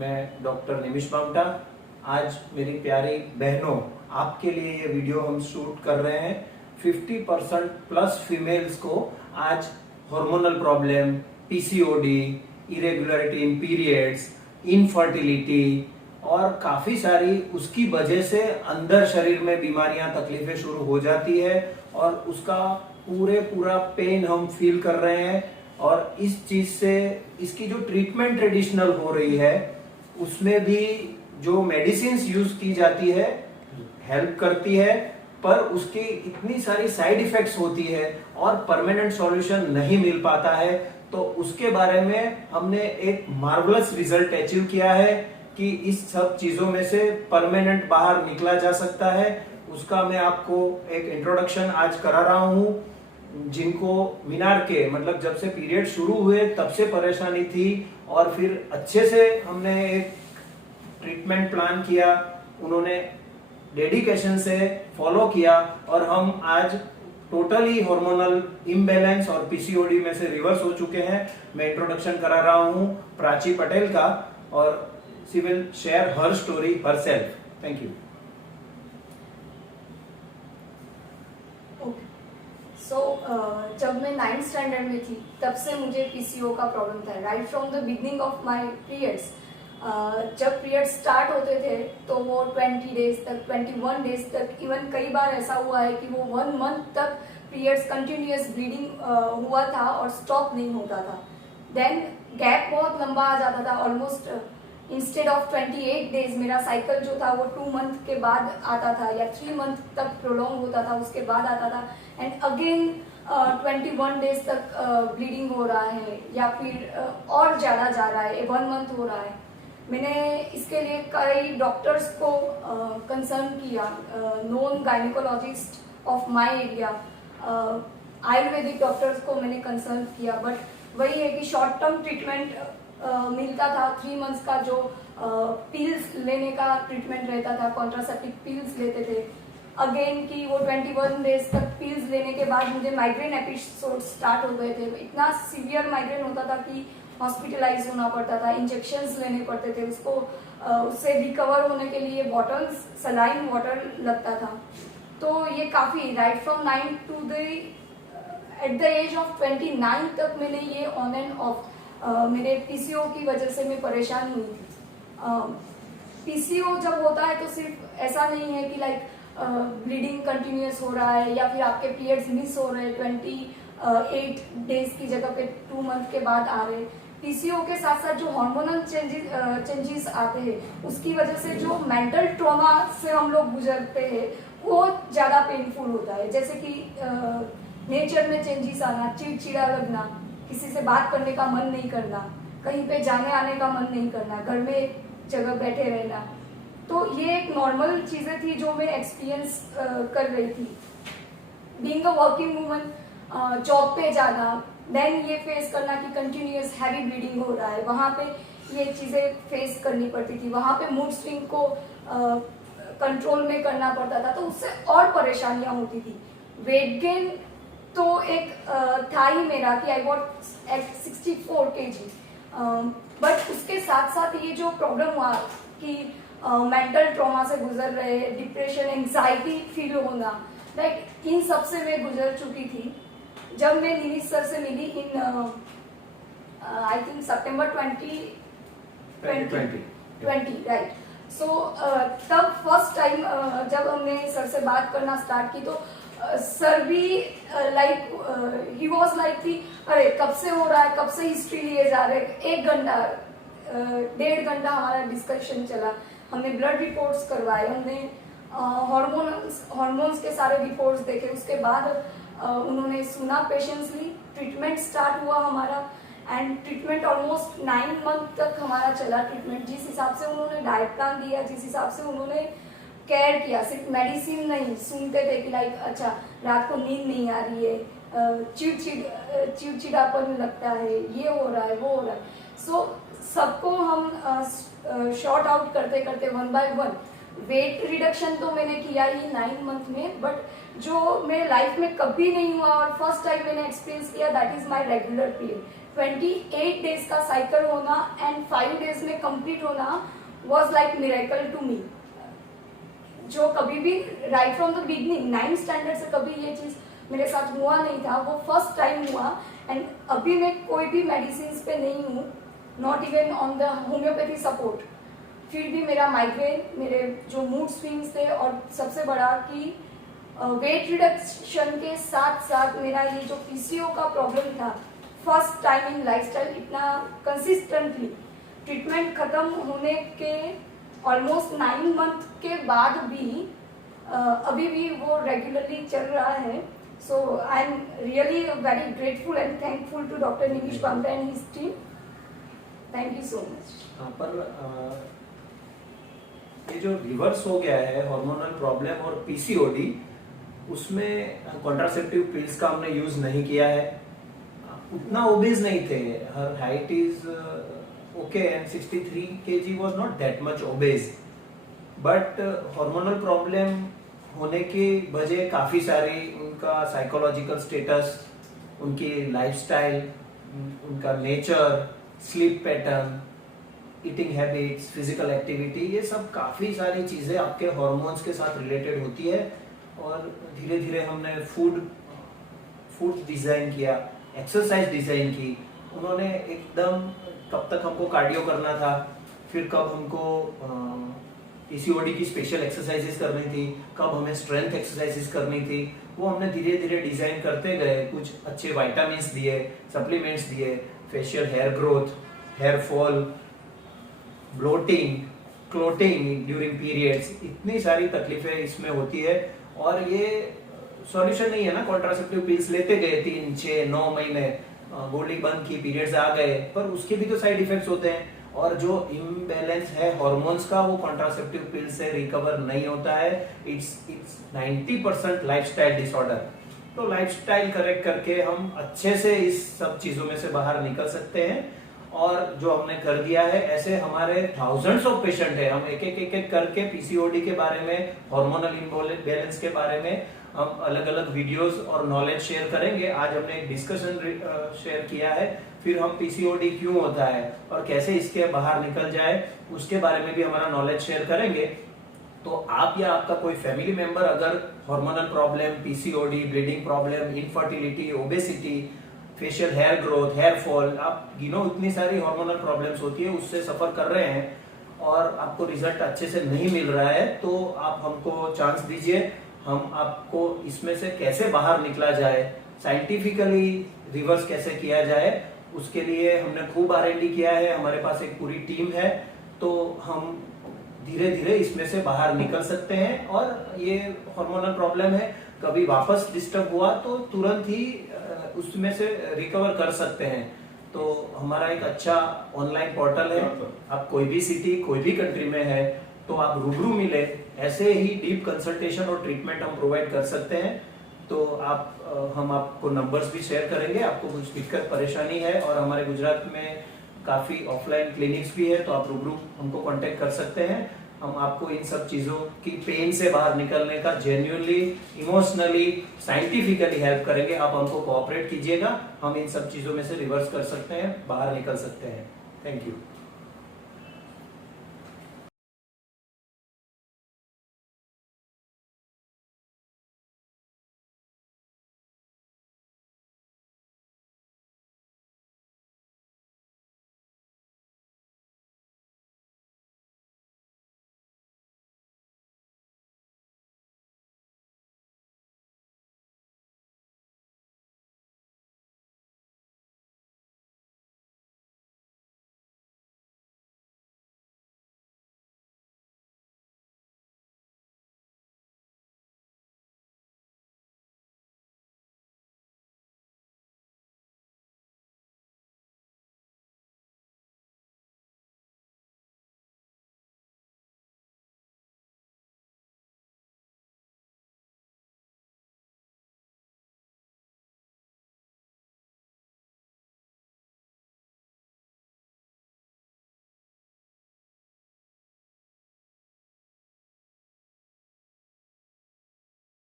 मैं डॉक्टर निमिष बामटा। आज मेरी प्यारी बहनों, आपके लिए ये वीडियो हम शूट कर रहे हैं। 50% प्लस फीमेल्स को आज हार्मोनल प्रॉब्लम, पीसीओडी, इरेगुलरिटी इन पीरियड्स, इनफर्टिलिटी और काफी सारी उसकी वजह से अंदर शरीर में बीमारियां, तकलीफें शुरू हो जाती है और उसका पूरा पेन हम फील कर रहे हैं। और इस चीज से इसकी जो ट्रीटमेंट ट्रेडिशनल हो रही है उसमें भी जो मेडिसिन यूज की जाती है हेल्प करती है, पर उसकी इतनी सारी साइड इफेक्ट्स होती है और परमानेंट सॉल्यूशन नहीं मिल पाता है। तो उसके बारे में हमने एक मार्वलस रिजल्ट अचीव किया है कि इस सब चीजों में से परमानेंट बाहर निकला जा सकता है। उसका मैं आपको एक इंट्रोडक्शन आज करा रहा हूं। जिनको मीनार के मतलब जब से पीरियड शुरू हुए तब से परेशानी थी और फिर अच्छे से हमने एक ट्रीटमेंट प्लान किया, उन्होंने डेडिकेशन से फॉलो किया और हम आज टोटली हार्मोनल इम्बैलेंस और पीसीओडी में से रिवर्स हो चुके हैं। मैं इंट्रोडक्शन करा रहा हूं प्राची पटेल का और she will share her story herself. Thank you. जब मैं 9th स्टैंडर्ड में थी तब से मुझे पीसीओ का प्रॉब्लम था। Right from the beginning of my periods, जब पीरियड्स स्टार्ट होते थे तो वो 20 डेज तक, 21 डेज तक, इवन कई बार ऐसा हुआ है कि वो 1 मंथ तक पीरियड्स कंटिन्यूअस ब्लीडिंग हुआ था और स्टॉप नहीं होता था। देन गैप बहुत लंबा आ जाता था, ऑलमोस्ट इंस्टेड ऑफ 28 डेज मेरा साइकिल जो था वो 2 मंथ के बाद आता था या 3 मंथ तक प्रोलॉन्ग होता था, उसके बाद आता था। एंड अगेन 21 डेज तक ब्लीडिंग हो रहा है या फिर और ज़्यादा जा रहा है, 1 मंथ हो रहा है। मैंने इसके लिए कई डॉक्टर्स को कंसर्न किया, known gynaecologist of my area, Ayurvedic doctors को मैंने कंसर्न किया, बट वही है कि शॉर्ट टर्म ट्रीटमेंट मिलता था। 3 मंथ्स का जो पिल्स लेने का ट्रीटमेंट रहता था, कॉन्ट्रासेप्टिव पिल्स लेते थे। अगेन कि वो 21 डेज तक पिल्स लेने के बाद मुझे माइग्रेन एपिसोड स्टार्ट हो गए थे। इतना सीवियर माइग्रेन होता था कि हॉस्पिटलाइज होना पड़ता था, इंजेक्शंस लेने पड़ते थे, उससे रिकवर होने के लिए बॉटल्स, सलाइन वाटर लगता था। तो ये काफ़ी right from 9 to the at the age of 29 तक मैंने ये ऑन एंड ऑफ मेरे पीसीओ की वजह से मैं परेशान हुई थी। पीसीओ जब होता है तो सिर्फ ऐसा नहीं है कि लाइक ब्लीडिंग कंटिन्यूअस हो रहा है या फिर आपके पीरियड्स मिस हो रहे हैं, 28 डेज की जगह पे 2 मंथ के बाद आ रहे। पीसीओ के साथ साथ जो हार्मोनल चेंजेस आते हैं उसकी वजह से जो मेंटल ट्रॉमा से हम लोग गुजरते हैं वो ज़्यादा पेनफुल होता है। जैसे कि नेचर में चेंजेस आना, चिड़चिड़ा लगना, किसी से बात करने का मन नहीं करना, कहीं पे जाने आने का मन नहीं करना, घर में एक जगह बैठे रहना। तो ये एक नॉर्मल चीज़ें थी जो मैं एक्सपीरियंस कर रही थी। Being a working woman, job पे जाना, देन ये फेस करना कि कंटिन्यूअस हैवी ब्लीडिंग हो रहा है, वहाँ पे ये चीज़ें फेस करनी पड़ती थी। वहाँ पे मूड स्विंग को कंट्रोल में करना पड़ता था, तो उससे और परेशानियाँ होती थी। वेट गेन तो एक था ही मेरा कि आई वॉट एट 64 kg, बट उसके साथ साथ ये जो प्रॉब्लम हुआ कि मेंटल ट्रॉमा से गुजर रहे, डिप्रेशन, एंग्जाइटी फील होना, लाइक इन सब से मैं गुजर चुकी थी। जब मैं निमिष सर से मिली इन आई थिंक सितंबर 2020 राइट। सो तब फर्स्ट टाइम जब हमने सर से बात करना स्टार्ट की तो सर भी लाइक ही वॉज लाइक कि अरे कब से हो रहा है, कब से हिस्ट्री लिए जा रहे। 1 घंटा 1.5 घंटा हमारा डिस्कशन चला। हमने ब्लड रिपोर्ट्स करवाए, हमने हॉर्मोन्स के सारे रिपोर्ट्स देखे। उसके बाद उन्होंने सुना, पेशेंसली ट्रीटमेंट स्टार्ट हुआ हमारा। एंड ट्रीटमेंट ऑलमोस्ट 9 मंथ तक हमारा चला ट्रीटमेंट। जिस हिसाब से उन्होंने डाइट प्लान दिया, जिस हिसाब से उन्होंने केयर किया, सिर्फ मेडिसिन नहीं, सुनते थे कि लाइक अच्छा रात को नींद नहीं आ रही है, चिड़चिड़ापन लगता है, ये हो रहा है, वो हो रहा है। सो सबको हम शॉर्ट आउट करते करते 1 by 1 वेट रिडक्शन तो मैंने किया ही 9 मंथ में, बट जो मेरे लाइफ में कभी नहीं हुआ और फर्स्ट टाइम मैंने एक्सपीरियंस किया that is my regular period. 28 days का साइकिल होना एंड 5 डेज में कंप्लीट होना was like miracle to me. जो कभी भी right from the beginning 9th standard से कभी ये चीज मेरे साथ हुआ नहीं था, वो फर्स्ट टाइम हुआ। एंड अभी मैं कोई भी मेडिसिन पे नहीं हूँ, not even on the homeopathy support. फिर भी मेरा माइग्रेन, मेरे जो मूड स्विंग्स थे और सबसे बड़ा कि वेट रिडक्शन के साथ साथ मेरा ये जो पीसीओ का प्रॉब्लम था, फर्स्ट टाइम इन लाइफस्टाइल इतना कंसिस्टेंटली ट्रीटमेंट खत्म होने के ऑलमोस्ट 9 मंथ के बाद भी अभी भी वो रेगुलरली चल रहा है। So I am really very grateful and thankful to doctor Nimish Bangta and his team. Thank you so much. पर ये जो रिवर्स हो गया है हार्मोनल प्रॉब्लम और पीसीओडी, उसमें कॉन्ट्रासेप्टिव पिल्स का हमने यूज नहीं किया है, उतना ओबेज नहीं थे। Her height is okay and 63 kg was not that much obese, but hormonal problem होने की वजह काफी सारी, उनका साइकोलॉजिकल स्टेटस, उनकी लाइफस्टाइल, उनका nature, sleep pattern, eating habits, physical activity, ये सब काफी सारी चीजें आपके हार्मोन्स के साथ रिलेटेड होती है। और धीरे धीरे हमने फूड डिजाइन किया, एक्सरसाइज डिजाइन की। उन्होंने एकदम कब तक हमको कार्डियो करना था, फिर कब हमको पीसीओडी की स्पेशल एक्सरसाइजेस करनी थी, कब हमें स्ट्रेंथ एक्सरसाइजेस करनी थी, वो हमने धीरे धीरे डिजाइन करते गए। कुछ अच्छे विटामिन्स दिए, सप्लीमेंट्स दिए, facial hair growth, hair fall, bloating, clotting during periods, इतनी सारी तकलीफें इसमें होती है। और ये सॉल्यूशन नहीं है ना, कॉन्ट्रासेप्टिव पिल्स लेते गए 3, 6, 9 महीने, गोली बंद की, पीरियड्स आ गए, पर उसके भी तो साइड इफेक्ट्स होते हैं। और जो इम्बैलेंस है हार्मोन्स का, वो कॉन्ट्रासेप्टिव पिल से रिकवर नहीं होता है। It's 90% lifestyle disorder. तो लाइफस्टाइल करेक्ट करके हम अच्छे से इस सब चीजों में से बाहर निकल सकते हैं। और जो हमने कर दिया है, ऐसे हमारे थाउजेंड्स ऑफ पेशेंट है। हम एक एक करके पीसीओडी के बारे में, हार्मोनल इम्बैलेंस के बारे में हम अलग अलग वीडियोस और नॉलेज शेयर करेंगे। आज हमने एक डिस्कशन शेयर किया है, फिर हम पीसीओडी क्यों होता है और कैसे इसके बाहर निकल जाए, उसके बारे में भी हमारा नॉलेज शेयर करेंगे। तो आप या आपका कोई फैमिली मेंबर अगर hormonal problem, PCOD, bleeding problem, infertility, obesity, facial hair growth, hair fall, आप गिनो इतनी सारी हार्मोनल प्रॉब्लम्स होती है, उससे सफर कर रहे हैं और आपको रिजल्ट अच्छे से नहीं मिल रहा है, तो आप हमको चांस दीजिए। हम आपको इसमें से कैसे बाहर निकला जाए, साइंटिफिकली रिवर्स कैसे किया जाए, उसके लिए हमने खूब R&D किया है। हमारे पास एक पूरी टीम है, तो हम धीरे धीरे इसमें से बाहर निकल सकते हैं। और ये हार्मोनल प्रॉब्लम है, कभी वापस डिस्टर्ब हुआ तो तुरंत ही उसमें से रिकवर कर सकते हैं। तो हमारा एक अच्छा ऑनलाइन पोर्टल है, आप कोई भी सिटी, कोई भी कंट्री में है तो आप रूबरू मिले, ऐसे ही डीप कंसल्टेशन और ट्रीटमेंट हम प्रोवाइड कर सकते हैं। तो हम आपको नंबर्स भी शेयर करेंगे, आपको कुछ दिक्कत परेशानी है और हमारे गुजरात में काफी ऑफलाइन क्लिनिक्स भी है, तो आप रूबरू हमको कांटेक्ट कर सकते हैं। हम आपको इन सब चीजों की पेन से बाहर निकलने का जेन्युइनली, इमोशनली, साइंटिफिकली हेल्प करेंगे। आप हमको कोऑपरेट कीजिएगा, हम इन सब चीजों में से रिवर्स कर सकते हैं, बाहर निकल सकते हैं। Thank you.